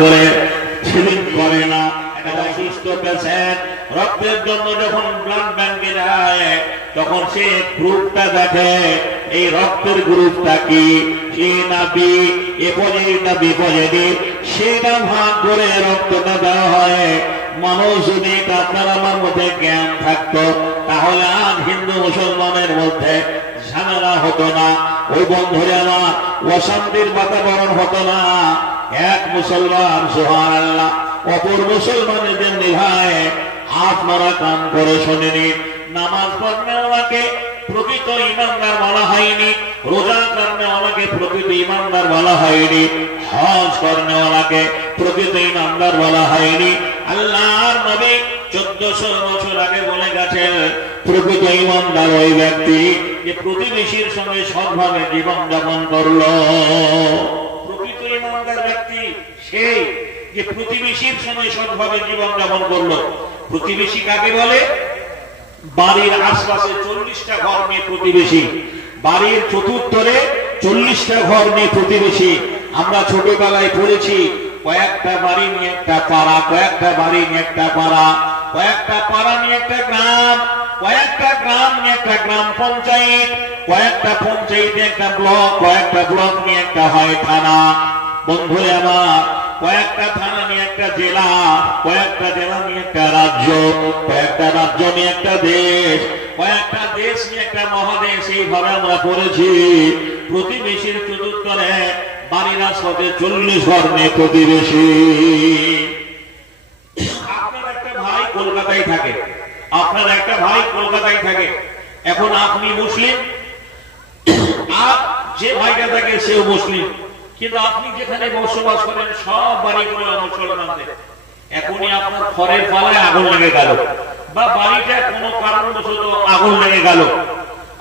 করে সেদিন করে না। একটা সুস্থ পেশেন্ট রক্তের জন্য যখন ব্লাড ব্যাংকে যায় তখন সে গ্রুপটা দেখে এই রক্তের গ্রুপটা কি, সে না বি এ পজিটিভ না বি পজিটিভ, সেটা ভাগ করে রক্তটা দেওয়া হয়। মানুষ যদি আপনার আমার মধ্যে জ্ঞান থাকতো তাহলে আজ হিন্দু মুসলমানের মধ্যে ঝামেলা হতো না, ওই বন্ধুরে আমার অশান্তির বাতাবরণ হতো না। এক মুসলমান সুবহানাল্লাহ অপর মুসলমানের জন্য ভাই আপনারা কান করে শোনেনি, নামাজ পড়লে আমাকে প্রকৃত ইমানদার বলা হয়নি, রোজা করলে আমাকে প্রকৃত ইমানদার বলা হয়নি, হজ করলে আমাকে প্রকৃত ইমানদার বলা হয়নি। আল্লাহর নবী 1400 বছর আগে বলে গেছেন প্রকৃত ইমানদার ওই ব্যক্তি যে প্রতিবেশীর সঙ্গে সৎভাবে জীবন যাপন করলো। প্রকৃত ইমানদার ব্যক্তি সেই যে প্রতিবেশীর সঙ্গে সৎভাবে জীবন যাপন করলো। প্রতিবেশী কাকে বলে? বাড়ির আশপাশে 40টা ঘর নিয়ে প্রতিবেশী, বাড়ির চতুর্থরে 40টা ঘর নিয়ে প্রতিবেশী। আমরা ছোটবেলায় পড়েছি কয়েকটা বাড়ি নিয়ে একটা পাড়া, কয়েকটা বাড়ি নিয়ে একটা পাড়া, কয়েকটা পাড়া নিয়ে একটা গ্রাম, কয়েকটা গ্রাম নিয়ে একটা গ্রাম পঞ্চায়েত, কয়েকটা পঞ্চায়েতে একটা ব্লক, কয়েকটা ব্লক নিয়ে একটা হয় থানা। বন্ধুরে আমার কয়েকটা থানা নিয়ে একটা জেলা, কয়েকটা জেলা নিয়ে একটা রাজ্য, কয়েকটা রাজ্য নিয়ে একটা দেশ, কয়েকটা দেশ নিয়ে একটা মহাদেশ। এইভাবে আমরা পড়েছি প্রতিবেশীর চতুর্থরে বাড়ির আশপাশে 40 ঘর নিয়ে প্রতিবেশী। আপনার একটা ভাই কলকাতায় থাকে, আপনার একটা ভাই কলকাতায় থাকে, এখন আপনি মুসলিম আর যে ভাইটা থাকে সেও মুসলিম, কিন্তু আপনি যেখানে বসবাস করেন সব বাড়িগুলো মুসলমানদের। এখনই আপনার ঘরের পালায় আগুন লেগে গেল বা বাড়িটা কোনো কারণবশত আগুন লেগে গেল,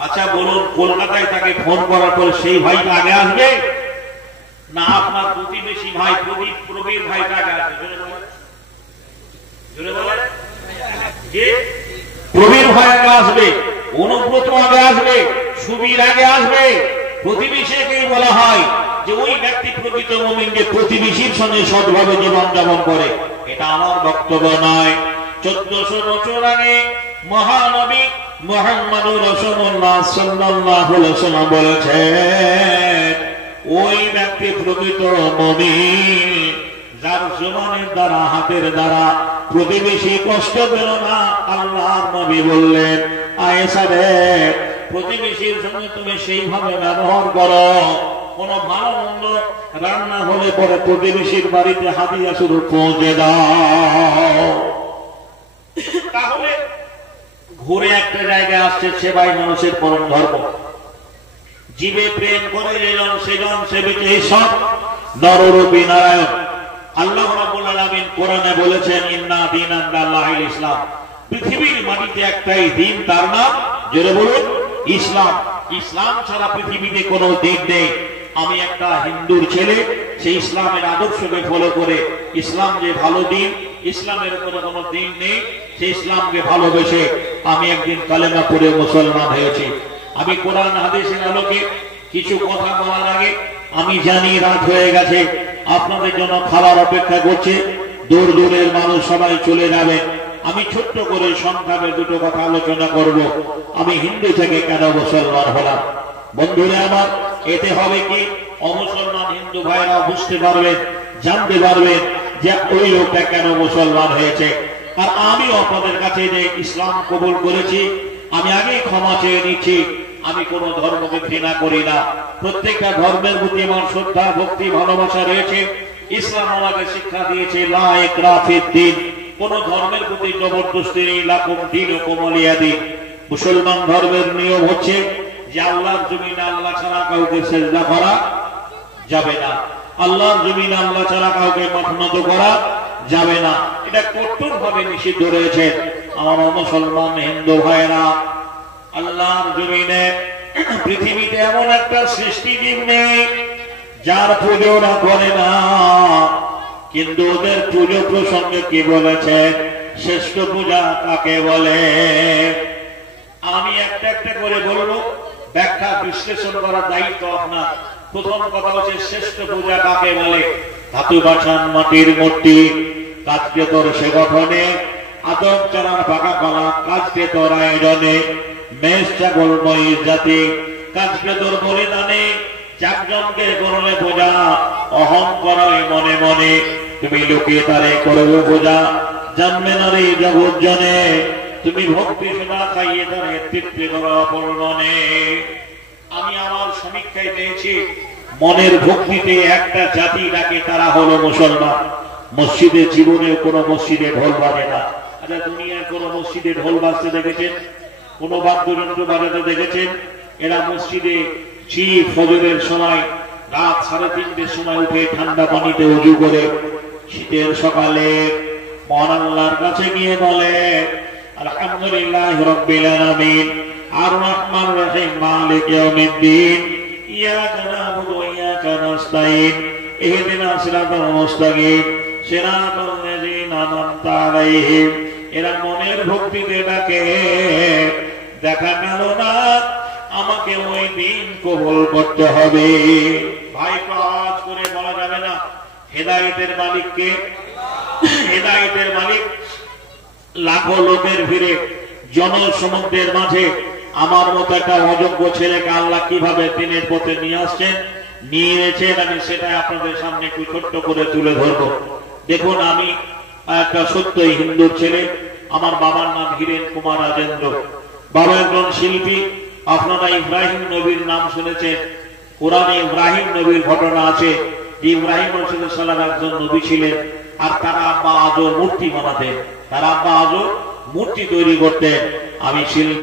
আচ্ছা বলুন কলকাতায় তাকে ফোন করার পর সেই ভাইটা আগে আসবে না আপনার প্রতিবেশী ভাই প্রবীর ভাইটা আগে আসবে? প্রবীর ভাই আগে আসবে, অনুব্রত আগে আসবে, সুবীর আগে আসবে। প্রতিবেশীকেই বলা হয় যে ওই ব্যক্তি প্রকৃত মুমিন যে প্রতিবেশীর সঙ্গে সৎভাবে জীবন যাপন করে। এটা আমার বক্তব্য নয়। 1400 বছর আগে মহানবী মুহাম্মদুর রাসূলুল্লাহ সাল্লাল্লাহু আলাইহি ওয়াসাল্লাম বলেছেন ওই ব্যক্তি প্রকৃত মুমিন যার জবানের দ্বারা হাতের দ্বারা প্রতিবেশী কষ্ট পেল না। আল্লাহর নবী বললেন আয়েশা রে প্রতিবেশীর সঙ্গে তুমি সেইভাবে ব্যবহার করো, কোন ভালো মন্দ রান্না হলে পরে প্রতিবেশীর বাড়িতে হাদিয়া শুরু পৌঁছে দাও। তাহলে ঘুরে একটা জায়গায় আসছে সেবাই মানুষের পরম ধর্ম। জীবে প্রেম করে যেজন সেজন সেবিতে সব নররূপী নারায়ণ। আল্লাহ রাব্বুল আলামিন কোরআনে বলেছেন ইন্না দীনাল্লাহিল ইসলাম। পৃথিবীর মাটিতে একটাই দিন, তার নাম জোরে বলুন ইসলাম। ইসলাম ছাড়া পৃথিবীতে কোনো দিন নেই। আমি একটা হিন্দুর ছেলে, সেই ইসলামের আদর্শকে ফলো করে ইসলাম যে ভালো দিন, ইসলামের উপরে কোনো দিন নেই, সেই ইসলামকে ভালোবেসে আমি একদিন কালেমা পড়ে মুসলমান হয়েছি। আমি কোরআন হাদিসের আলোকে কিছু কথা বলার আগে আমি জানি রাত হয়ে গেছে, আপনাদের জন্য খাবার অপেক্ষা করছে, দূর দূরের মানুষ সবাই চলে যাবে। আমি ছোট্ট করে সংক্ষেপে দুটো কথা আলোচনা করব। আমি হিন্দু থেকে কেন মুসলমান হলাম? বন্ধুরা আমার, এতে হবে কি অমুসলমান হিন্দু ভাইরা বুঝতে পারবেন, জানতে পারবেন যে ওই লোকটা কেন মুসলমান হয়েছে। আর আমি আপনাদের কাছে যে ইসলাম কবুল করেছি, আমি আগে ক্ষমা চেয়ে নিচ্ছি। আমি কোন ধর্মকে ঘৃণা করি না, প্রত্যেকটা ধর্মের প্রতি আমার শ্রদ্ধা ভক্তি ভালোবাসা রয়েছে। ইসলাম আমাকে শিক্ষা দিয়েছে লা ইকরাহা ফিদ্দীন, কোন ধর্মের প্রতি জবরদস্তি নেই। লাকুম দীনুকুম ওয়ালিয়া দীন। মুসলমান ধর্মের নিয়ম হচ্ছে যে আল্লাহর জমিনে আল্লাহ ছাড়া কাউকে সিজদা করা যাবে না, আল্লাহর জমিনে আল্লাহ ছাড়া কাউকে মাথা নত করা যাবে না। এটা কঠোর ভাবে নিষিদ্ধ রয়েছে। আমার মুসলমান হিন্দু ভাইরা, আল্লাহর জমিনে পৃথিবীতে এমন একটা সৃষ্টি জীব নেই যার পুজো ওরা করে না, কিন্তু ওদের পুজো প্রসঙ্গে কি বলেছে, শ্রেষ্ঠ পূজা কাকে বলে? আমি একটা একটা করে বলবো, ব্যাখ্যা বিশ্লেষণ করার দায়িত্ব আপনার। প্রথম কথা হচ্ছে শ্রেষ্ঠ পূজা কাকে বলে। ধাতু বাছান মাটির মূর্তি কাজকে তোর সে গঠনে আদম চারার পাকা কলা কাজকে তোর আয়োজনে মেষ ছাগল মহিষ জাতি কাজকে তোর বলিদানে চাকজনকে করলে বোঝা অহং করালে মনে মনে তুমি লুকিয়ে তারে করবে বোঝা জানবে না রে জগৎ জনে তুমি ভক্তি সেবা খাইয়ে তারে তৃপ্তি করা অপরণে। আমি আমার সমীক্ষায় পেয়েছি মনের ভক্তিতে একটা জাতি ডাকে তারা হলো মুসলমান। মসজিদে জীবনে কোন মসজিদে ঢোল বাজে না। আচ্ছা দুনিয়ার কোন মসজিদে ঢোল বাজতে দেখেছেন? কোন বাদ্যযন্ত্র বাজাতে দেখেছেন? এরা মসজিদে ঠিক ফজরের সময় রাত 3:30 সময় উঠে ঠান্ডা পানিতে উজু করে শীতের সকালে মহান আল্লাহর কাছে গিয়ে বলে আলহামদুলিল্লাহ রাব্বিল আলামিন আর রহমান রহিম মালিক ইয়াউমিদ্দিন ইয়াকা না'বুদু ওয়া ইয়াকা নাস্তাঈন ইহদিনাস সিরাতাল মুস্তাকিম সিরাতাল লাযীনা আন'আমতা আলাইহিম। এরা মনের ভক্তিতে ডাকে। দেখা গেল না আমাকে ওই দিন কবুল করতে হবে। ভাই কাজ করে বলা যাবে না হেদায়েতের মালিককে। হেদায়েতের মালিক লাখো লোকের ভিড়ে জনসমুদ্রের মাঝে আমার মতো একটা অযোগ্য ছেলেকে আল্লাহ কিভাবে দিনের পথে নিয়ে আসছেন, নিয়ে এনেছেন, আমি সেটা আপনাদের সামনে একটু ছোট্ট করে তুলে ধরবো। দেখুন আমি একটা সত্যই হিন্দুর ছেলে। আমার বাবার নাম হীরেন কুমার রাজেন্দ্র। বাবা একজন শিল্পী। আপনারা ইব্রাহিম নবীর নাম শুনেছেন। কোরআনে ইব্রাহিম নবীর ঘটনা আছে যে ইব্রাহিম সাল্লাল্লাহু আলাইহি একজন নবী ছিলেন আর তার আব্বা আজও মূর্তি বানাতেন। তার আব্বা আজও মূর্তি তৈরি করতেন। আমি শিল্পী।